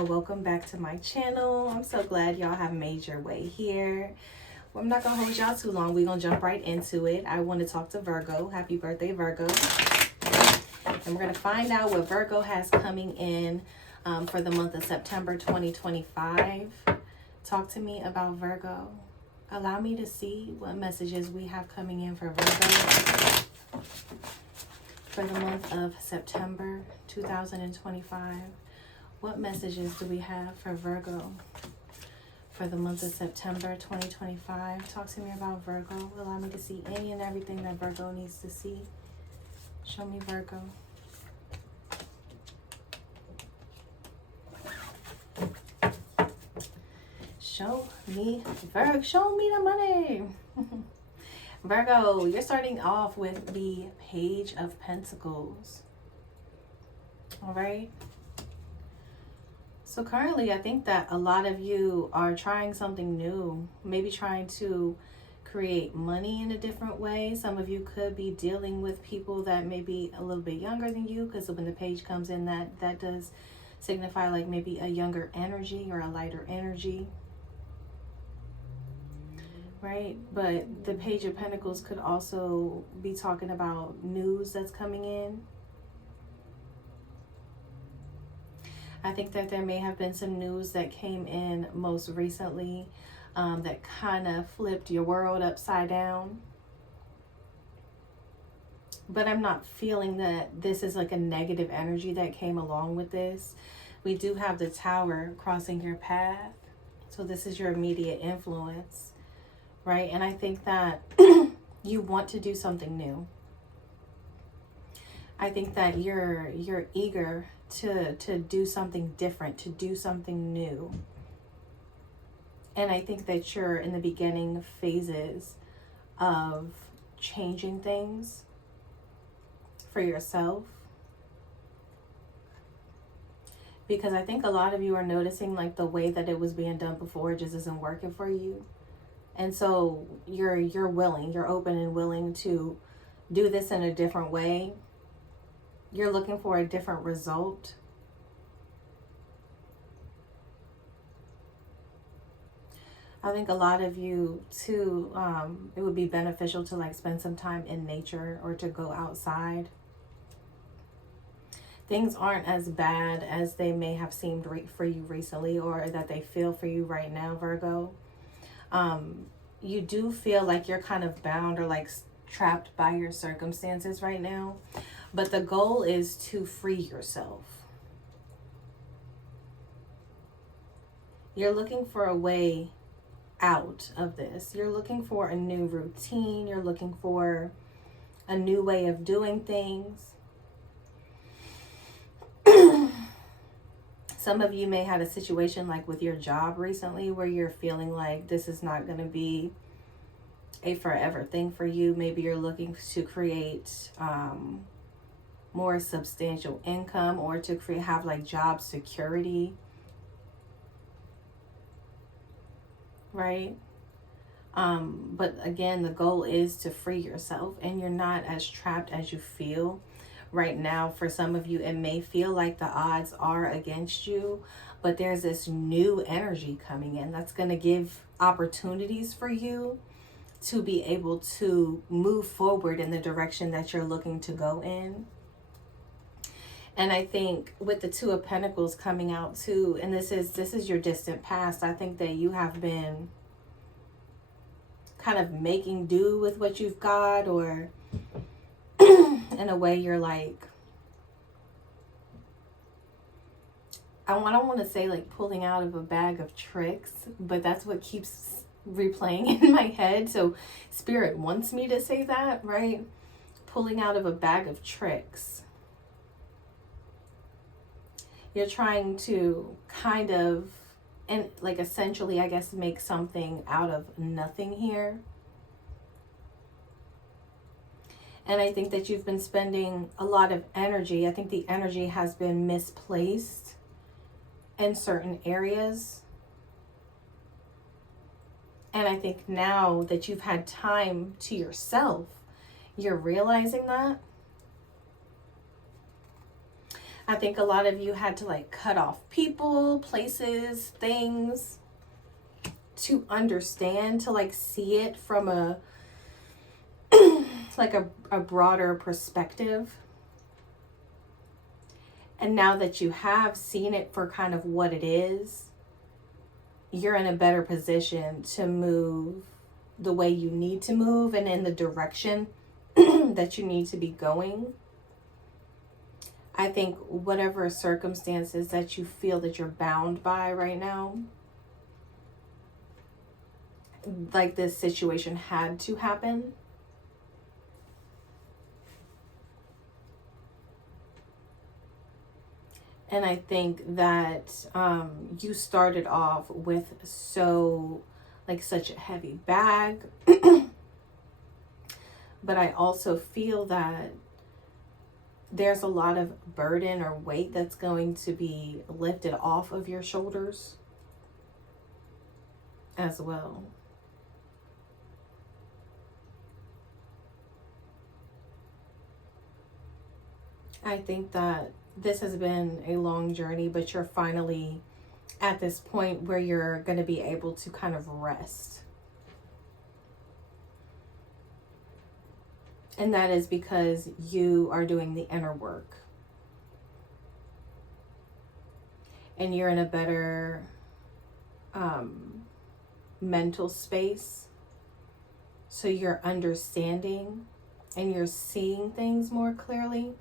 y'all, welcome back to my channel. I'm so glad y'all have made your way here. Well, I'm not gonna hold y'all too long. We're gonna jump right into it. I want to talk to Virgo. Happy birthday, Virgo. And we're gonna find out what Virgo has coming in for the month of September 2025. Talk to me about Virgo. Allow me to see what messages we have coming in for Virgo for the month of September 2025. What messages do we have for Virgo for the month of September 2025? Talk to me about Virgo. Allow me to see any and everything that Virgo needs to see. Show me Virgo. Show me Virgo. Show me the money. Virgo, you're starting off with the Page of Pentacles. All right. So currently, I think that a lot of you are trying something new, maybe trying to create money in a different way. Some of you could be dealing with people that may be a little bit younger than you, because when the page comes in, that does signify like maybe a younger energy or a lighter energy. Right? But the Page of Pentacles could also be talking about news that's coming in. I think that there may have been some news that came in most recently that kind of flipped your world upside down. But I'm not feeling that this is like a negative energy that came along with this. We do have the Tower crossing your path. So this is your immediate influence. Right? And I think that you want to do something new. I think that you're eager to do something different, to do something new. And I think that you're in the beginning phases of changing things for yourself. Because I think a lot of you are noticing like the way that it was being done before just isn't working for you. And so you're willing, you're open and willing to do this in a different way. You're looking for a different result. I think a lot of you too, it would be beneficial to like spend some time in nature or to go outside. Things aren't as bad as they may have seemed for you recently, or that they feel for you right now, Virgo. You do feel like you're kind of bound or like trapped by your circumstances right now. But the goal is to free yourself. You're looking for a way out of this. You're looking for a new routine. You're looking for a new way of doing things. Some of you may have a situation like with your job recently where you're feeling like this is not going to be a forever thing for you. Maybe you're looking to create more substantial income, or to have like job security, right? But again, the goal is to free yourself, and you're not as trapped as you feel right now. For some of you, it may feel like the odds are against you, but there's this new energy coming in that's going to give opportunities for you to be able to move forward in the direction that you're looking to go in. And I think with the Two of Pentacles coming out too, and this is your distant past, I think that you have been kind of making do with what you've got, or in a way you're like, I don't want to say like pulling out of a bag of tricks, but that's what keeps replaying in my head. So Spirit wants me to say that, right? Pulling out of a bag of tricks. You're trying to kind of, and like essentially, I guess, make something out of nothing here. And I think that you've been spending a lot of energy. I think the energy has been misplaced in certain areas. And I think now that you've had time to yourself, you're realizing that. I think a lot of you had to like cut off people, places, things to understand, to like see it from a like a broader perspective. And now that you have seen it for kind of what it is, you're in a better position to move the way you need to move and in the direction that you need to be going. I think whatever circumstances that you feel that you're bound by right now, like this situation had to happen. And I think that you started off with such a heavy bag. But I also feel that there's a lot of burden or weight that's going to be lifted off of your shoulders as well. I think that this has been a long journey, but you're finally at this point where you're going to be able to kind of rest. And that is because you are doing the inner work. And you're in a better mental space. So you're understanding and you're seeing things more clearly.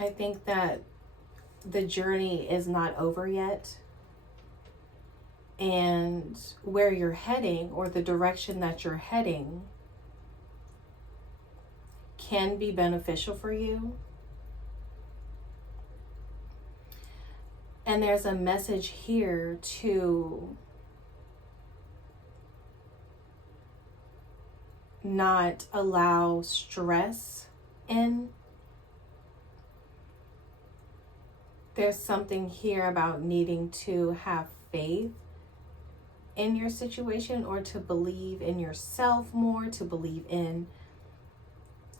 I think that the journey is not over yet. And where you're heading, or the direction that you're heading, can be beneficial for you. And there's a message here to not allow stress in. There's something here about needing to have faith in your situation, or to believe in yourself more, to believe in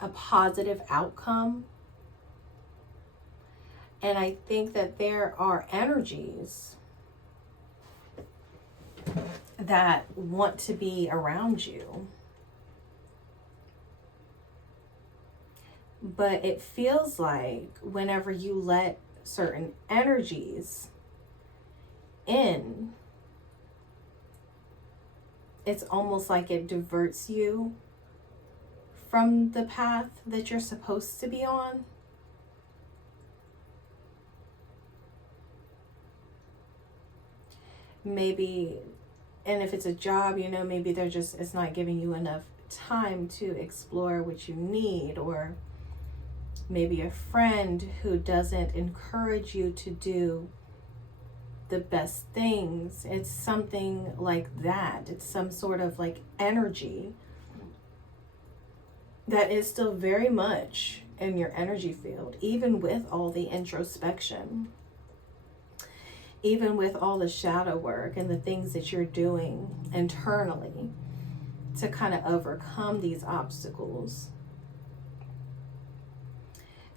a positive outcome. And I think that there are energies that want to be around you. But it feels like whenever you let certain energies in, it's almost like it diverts you from the path that you're supposed to be on. Maybe, and if it's a job, maybe it's not giving you enough time to explore what you need, or maybe a friend who doesn't encourage you to do the best things. It's something like that. It's some sort of like energy that is still very much in your energy field, even with all the introspection, even with all the shadow work and the things that you're doing internally to kind of overcome these obstacles.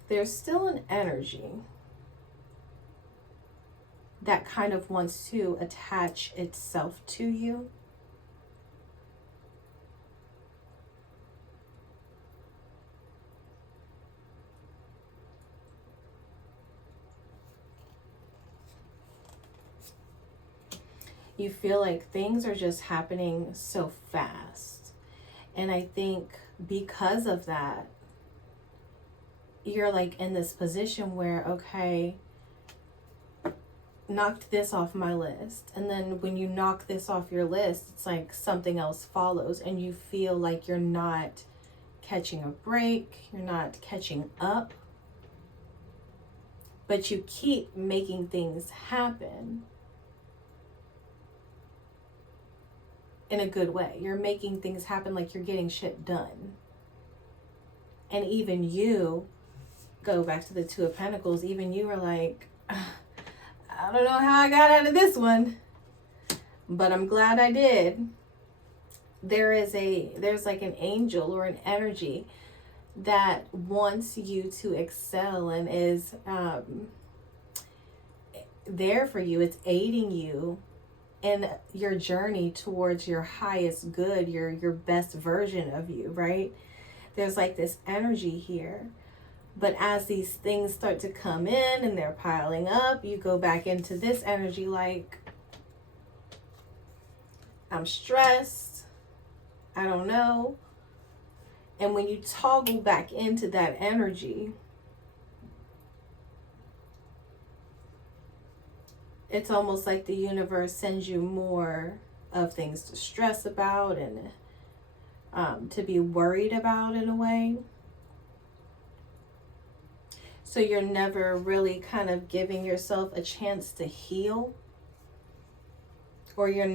There's still an energy that kind of wants to attach itself to you. You feel like things are just happening so fast. And I think because of that, you're like in this position where, okay, knocked this off my list. And then when you knock this off your list, it's like something else follows, and you feel like you're not catching a break, you're not catching up. But you keep making things happen in a good way. You're making things happen, like you're getting shit done. And even you, go back to the Two of Pentacles, even you are like, I don't know how I got out of this one, but I'm glad I did. There's like an angel or an energy that wants you to excel and is there for you. It's aiding you in your journey towards your highest good, your best version of you, right? There's like this energy here. But as these things start to come in and they're piling up, you go back into this energy like, I'm stressed, I don't know. And when you toggle back into that energy, it's almost like the universe sends you more of things to stress about and to be worried about in a way. So you're never really kind of giving yourself a chance to heal, or you're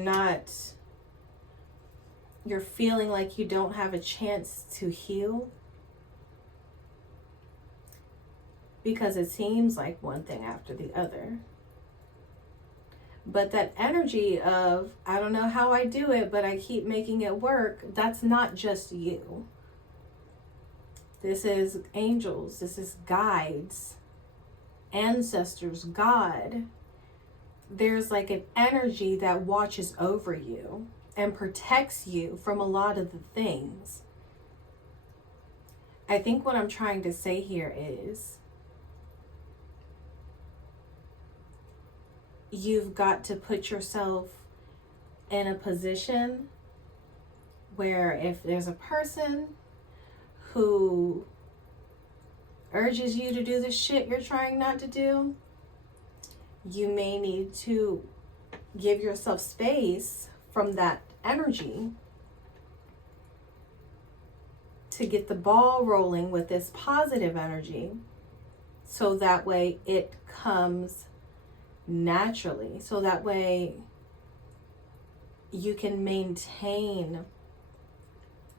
feeling like you don't have a chance to heal because it seems like one thing after the other. But that energy of, I don't know how I do it, but I keep making it work, that's not just you. This is angels, this is guides, ancestors, God. There's like an energy that watches over you and protects you from a lot of the things. I think what I'm trying to say here is you've got to put yourself in a position where if there's a person who urges you to do the shit you're trying not to do, you may need to give yourself space from that energy to get the ball rolling with this positive energy, so that way it comes naturally, so that way you can maintain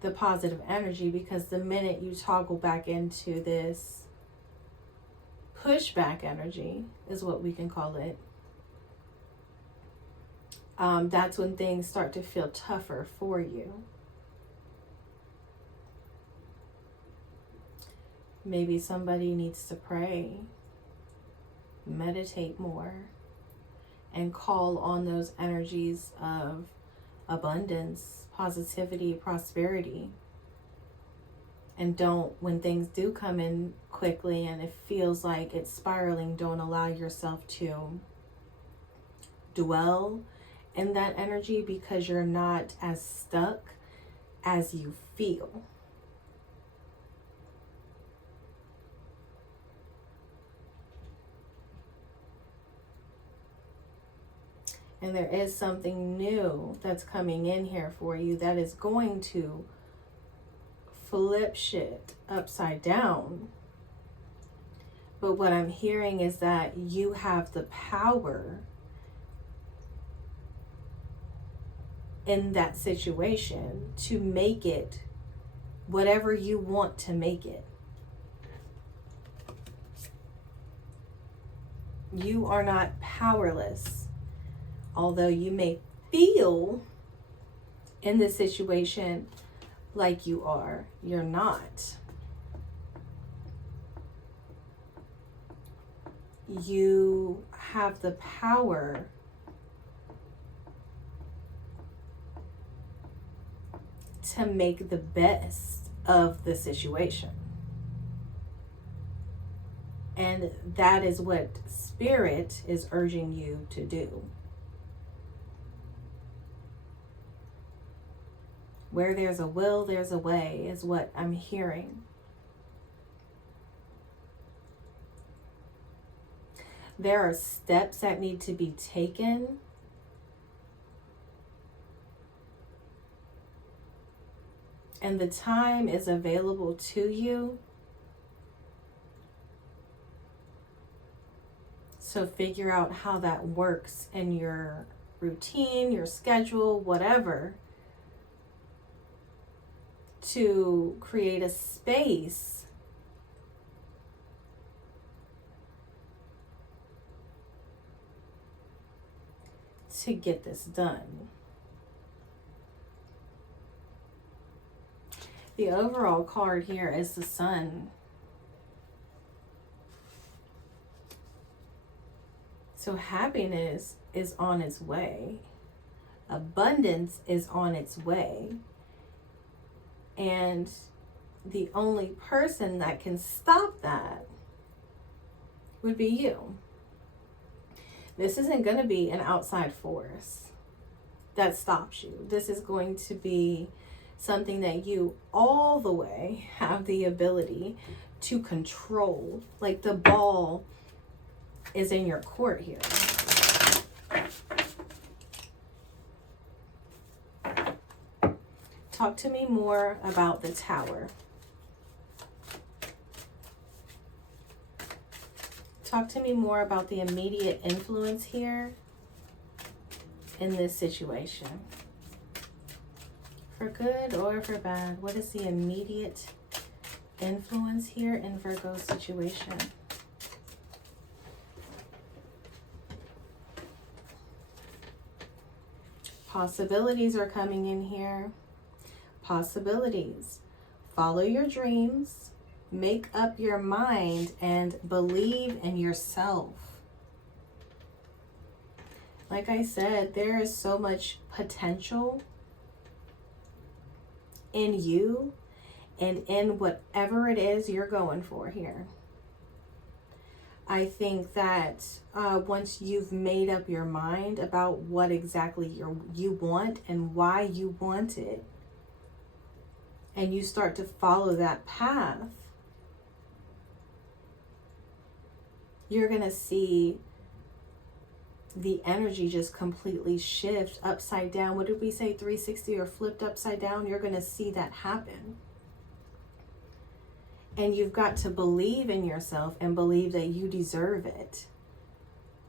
the positive energy. Because the minute you toggle back into this pushback energy, is what we can call it, that's when things start to feel tougher for you. Maybe somebody needs to pray, meditate more, and call on those energies of abundance, positivity, prosperity. And don't, when things do come in quickly and it feels like it's spiraling, don't allow yourself to dwell in that energy, because you're not as stuck as you feel. And there is something new that's coming in here for you that is going to flip shit upside down. But what I'm hearing is that you have the power in that situation to make it whatever you want to make it. You are not powerless. Although you may feel in this situation like you are, you're not. You have the power to make the best of the situation. And that is what Spirit is urging you to do. Where there's a will, there's a way, is what I'm hearing. There are steps that need to be taken. And the time is available to you. So figure out how that works in your routine, your schedule, whatever, to create a space to get this done. The overall card here is the Sun. So happiness is on its way. Abundance is on its way. And the only person that can stop that would be you. This isn't going to be an outside force that stops you. This is going to be something that you all the way have the ability to control. Like the ball is in your court here. Talk to me more about the Tower. Talk to me more about the immediate influence here in this situation. For good or for bad, what is the immediate influence here in Virgo's situation? Possibilities are coming in here. Possibilities. Follow your dreams. Make up your mind and believe in yourself. Like I said, there is so much potential in you and in whatever it is you're going for here. I think that once you've made up your mind about what exactly you want and why you want it, and you start to follow that path, you're going to see the energy just completely shift upside down. What did we say? 360 or flipped upside down? You're going to see that happen. And you've got to believe in yourself and believe that you deserve it.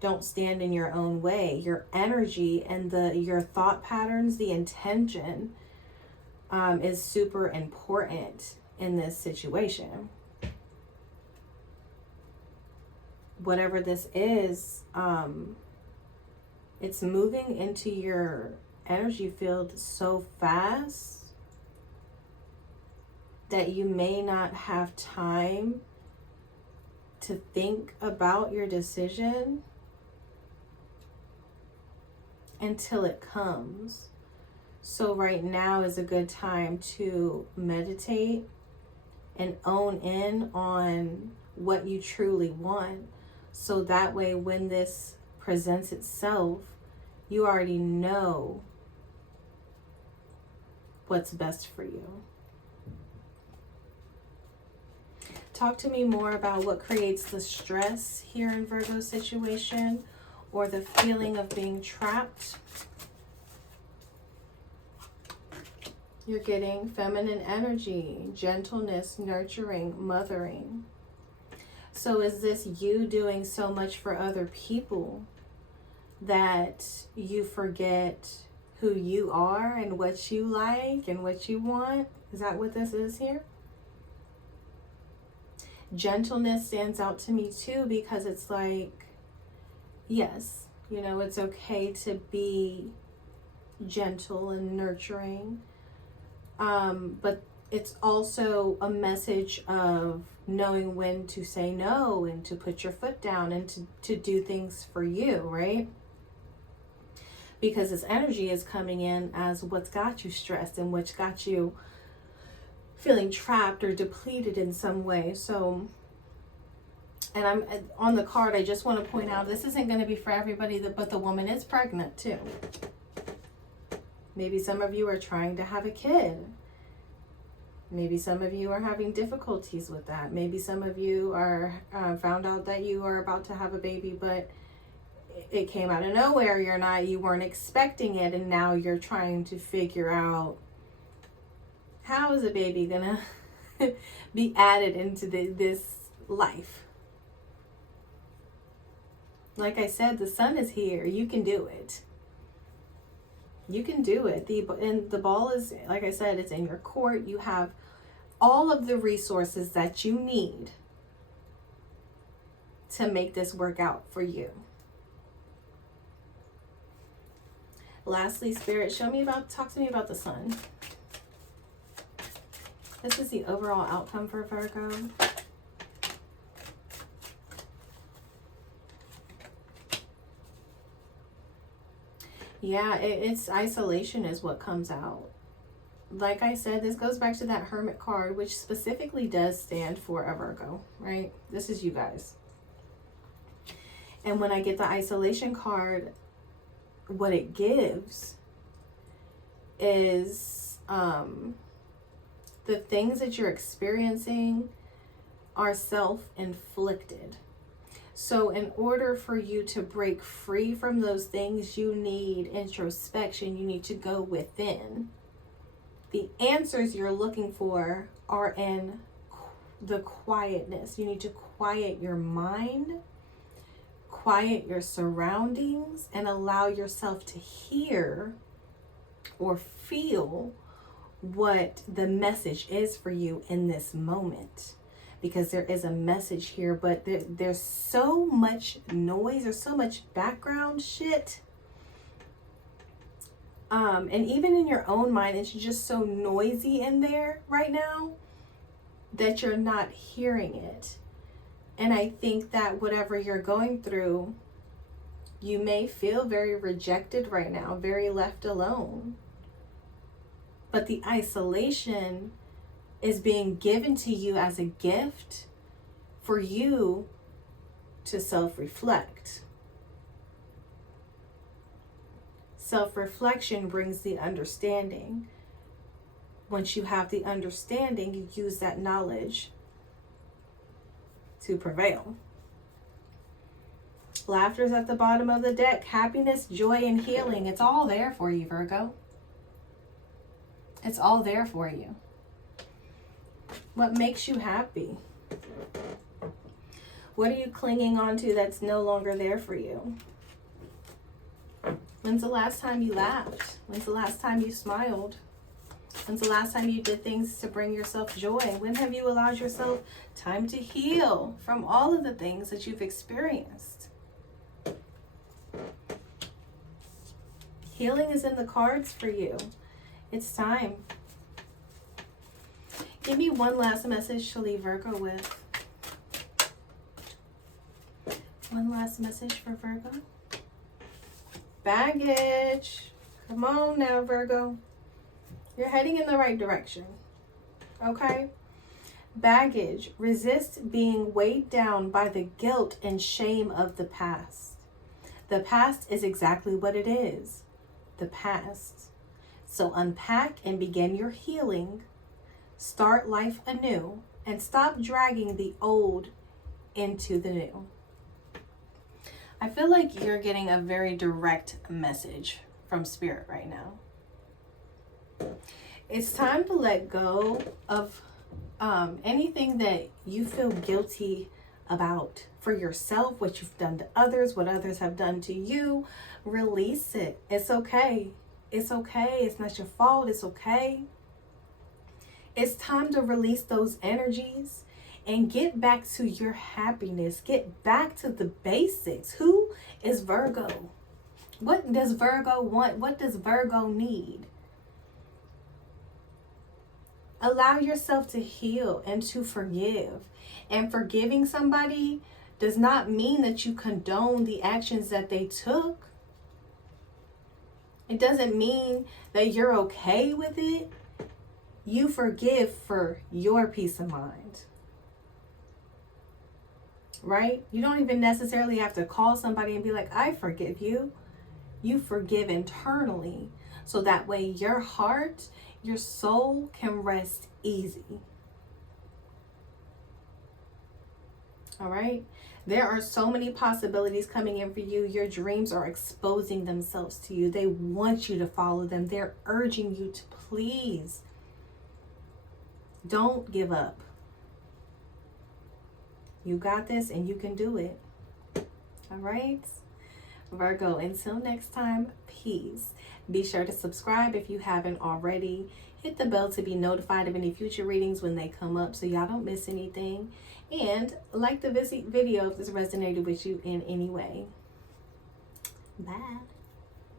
Don't stand in your own way. Your energy and your thought patterns, the intention is super important in this situation. Whatever this is, it's moving into your energy field so fast that you may not have time to think about your decision until it comes. So right now is a good time to meditate and own in on what you truly want. So that way when this presents itself, you already know what's best for you. Talk to me more about what creates the stress here in Virgo's situation, or the feeling of being trapped. You're getting feminine energy, gentleness, nurturing, mothering. So is this you doing so much for other people that you forget who you are and what you like and what you want? Is that what this is here? Gentleness stands out to me too, because it's like, yes, you know, it's okay to be gentle and nurturing. But it's also a message of knowing when to say no and to put your foot down and to do things for you, right? Because this energy is coming in as what's got you stressed and what's got you feeling trapped or depleted in some way. So, and I'm on the card, I just want to point out, this isn't going to be for everybody, but the woman is pregnant too. Maybe some of you are trying to have a kid. Maybe some of you are having difficulties with that. Maybe some of you are found out that you are about to have a baby, but it came out of nowhere. You weren't expecting it, and now you're trying to figure out, how is a baby gonna be added into this life? Like I said, the sun is here. You can do it. You can do it. And the ball is, like I said, it's in your court. You have all of the resources that you need to make this work out for you. Lastly, Spirit, talk to me about the Sun. This is the overall outcome for Virgo. Yeah, it's isolation is what comes out. Like I said, this goes back to that Hermit card, which specifically does stand for a Virgo, right? This is you guys. And when I get the isolation card, what it gives is the things that you're experiencing are self-inflicted. So in order for you to break free from those things, you need introspection. You need to go within. The answers you're looking for are in the quietness. You need to quiet your mind, quiet your surroundings, and allow yourself to hear or feel what the message is for you in this moment. Because there is a message here, but there's so much noise, there's so much background shit. And even in your own mind, it's just so noisy in there right now that you're not hearing it. And I think that whatever you're going through, you may feel very rejected right now, very left alone. But the isolation is being given to you as a gift for you to self-reflect. Self-reflection brings the understanding. Once you have the understanding, you use that knowledge to prevail. Laughter's at the bottom of the deck. Happiness, joy, and healing. It's all there for you, Virgo. It's all there for you. What makes you happy? What are you clinging on to that's no longer there for you? When's the last time you laughed? When's the last time you smiled? When's the last time you did things to bring yourself joy? When have you allowed yourself time to heal from all of the things that you've experienced? Healing is in the cards for you. It's time. Give me one last message to leave Virgo with. One last message for Virgo. Baggage. Come on now, Virgo. You're heading in the right direction. Okay? Baggage. Resist being weighed down by the guilt and shame of the past. The past is exactly what it is. The past. So unpack and begin your healing. Start life anew and stop dragging the old into the new. I feel like you're getting a very direct message from Spirit right now. It's time to let go of anything that you feel guilty about for yourself, what you've done to others, what others have done to you. Release it. It's okay. It's okay. It's not your fault. It's okay. It's time to release those energies and get back to your happiness. Get back to the basics. Who is Virgo? What does Virgo want? What does Virgo need? Allow yourself to heal and to forgive. And forgiving somebody does not mean that you condone the actions that they took. It doesn't mean that you're okay with it. You forgive for your peace of mind. Right? You don't even necessarily have to call somebody and be like, I forgive you. You forgive internally. So that way your heart, your soul can rest easy. All right? There are so many possibilities coming in for you. Your dreams are exposing themselves to you. They want you to follow them. They're urging you to please. Don't give up. You got this and you can do it. All right? Virgo, until next time, peace. Be sure to subscribe if you haven't already. Hit the bell to be notified of any future readings when they come up so y'all don't miss anything. And like the video if this resonated with you in any way. Bye.